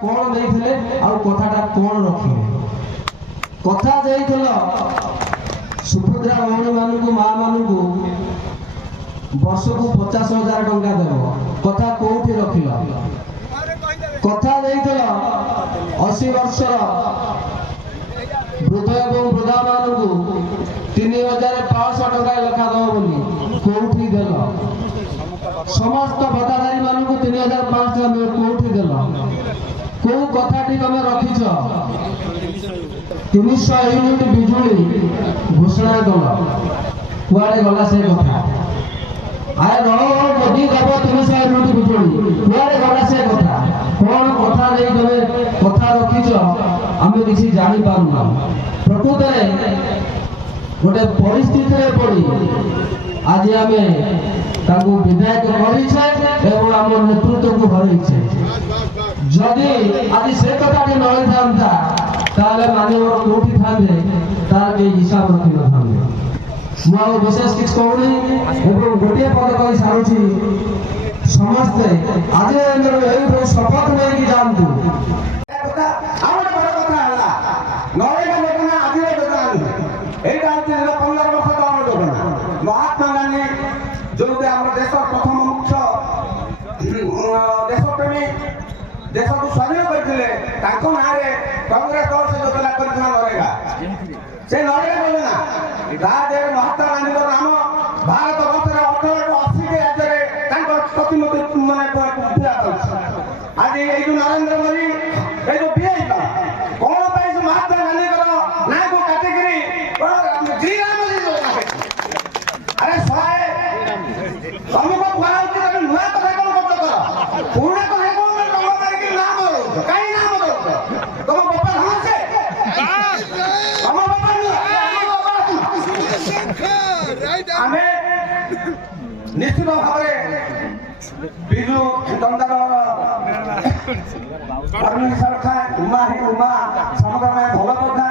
कौन देइथिले आ कथाटा कौन रखिले कथा देइथिल सुभद्रा भौणी मानू माँ मानू वर्ष को 50,000 टंका देव कथा कोठी रखिल कथा देइथिल 80 वर्षर वृद्ध एवं वृद्धा मानू 3,500 टंका लेखा दब बोली कोठी देल समस्त भत्ताधारी मानू 3,500 कोठी देल को कथाटी तुम रखिछ 300 यूनिट बिजुली घोषणा कल कुआड़े गला से कथा आए मोदी देव 300 यूनिट बिजुली कुआड़े गला से कथा कौन कथा नहीं तुम कथा रखिछ आम किसी जानी पारुना प्रकृत गोटे परिस्थिति पड़ी आज आम विधायक कर आम नेतृत्व को हरइछे जदि आज से कथाटी नई था मानव कौटी था तार हिसाब रखी न था मुझे विशेष किसी कहूनी गोटे पद कही सारूँ समस्ते आज शपथ नहीं जातु महात्मा गांधी जो देश प्रथम मुख्य देशप्रेमी देश को स्वाधीन करते ना कांग्रेस दल से योजना नरेगा से नरेगा योजना महात्मा गांधी नाम भारत वर्ष 1880 राज्य में प्रतिमूर्ति मानने आज ये जो नरेंद्र मोदी ये जो बीआई कौन महात्मा गांधी ना को काटिकी श्रीराम अरे सहाय तुमको नुआ कथा कौन कर पुराणा कथा कौन रंग मारिक नाम कहीं नाम तुम बापा हाँ से तुम बापा आमे निश्चित भाव विजु जनता दल उमा ही उमा समग्र में भल करता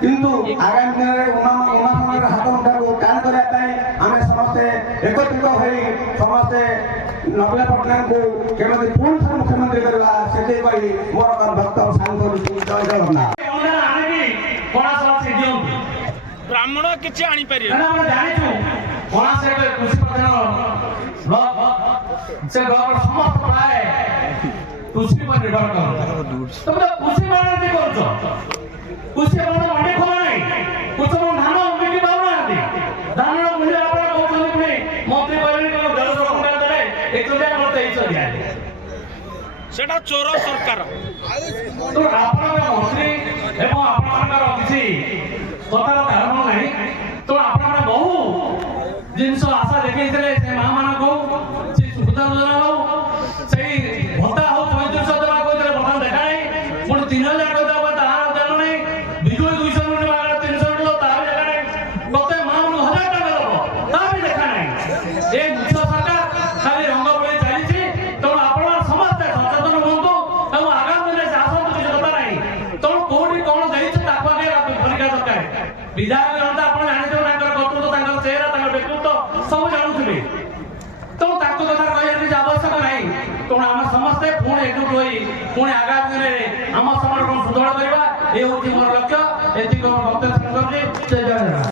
किंतु आगामी दिन में उमा उमा हाथ मुठा को कान करने आम समस्ते एकत्रित हो समस्ते नवीन पट्टनायक को केवल पुणी थे मुख्यमंत्री करवा से मोर वक्तव्य साइन कर जय जगन्नाथ ब्राह्मण किसी आनी पारे जानिछु कोना से कृषि प्रधान ब्लॉक से ब्लॉक समस्त प्राय कृषि पर निर्भर कर तुम तो कृषि बाणी करछो कृषि बाणी मंडी खोला नहीं कुछ मन धान बिक्री पाउ ना धान मूल्य आपण कहउछन पुनी मंत्री कहले जल सरकार दे एकचोटिया मत एकचोटिया सेटा चोर सरकार तो आपण मंत्री एवं आपनकर किसी कथार कारण नहीं तो आपण बहु जिनस आशा देखते से माँ मान को सुविधा योजना हो से भत्ता हो 3500 देवा कहते बर्तमान देखा नहीं पुणी 3,000 कहते तार देल नहीं बिजुली 200 यूनिट मागला 300 यूनिट तार देखा नहीं प्रत्येक माँ मान 1,000 टका दब ता भी देखा नहीं ये मुख्य सरकार खाली रंग बड़ी चली तेणु आप समस्ते सचेतन हूँ और आगामी दिन से आसतु किसी कथा नहीं तेणु कौटी कौन देखे परीक्षा दरकार विधायक जनता आप जानते कर्तृत्व चेहरा व्यक्तित्व सब जानूे तेणु ताकू कथा कहते आवश्यक नहीं तेणु आम समस्ते पुणी एकजुट हो पुणी आगामी दिन में आम समाज को सुदृढ़ करवा ये हूँ मोर लक्ष्य ये वक्तव्य जय जगन्नाथ।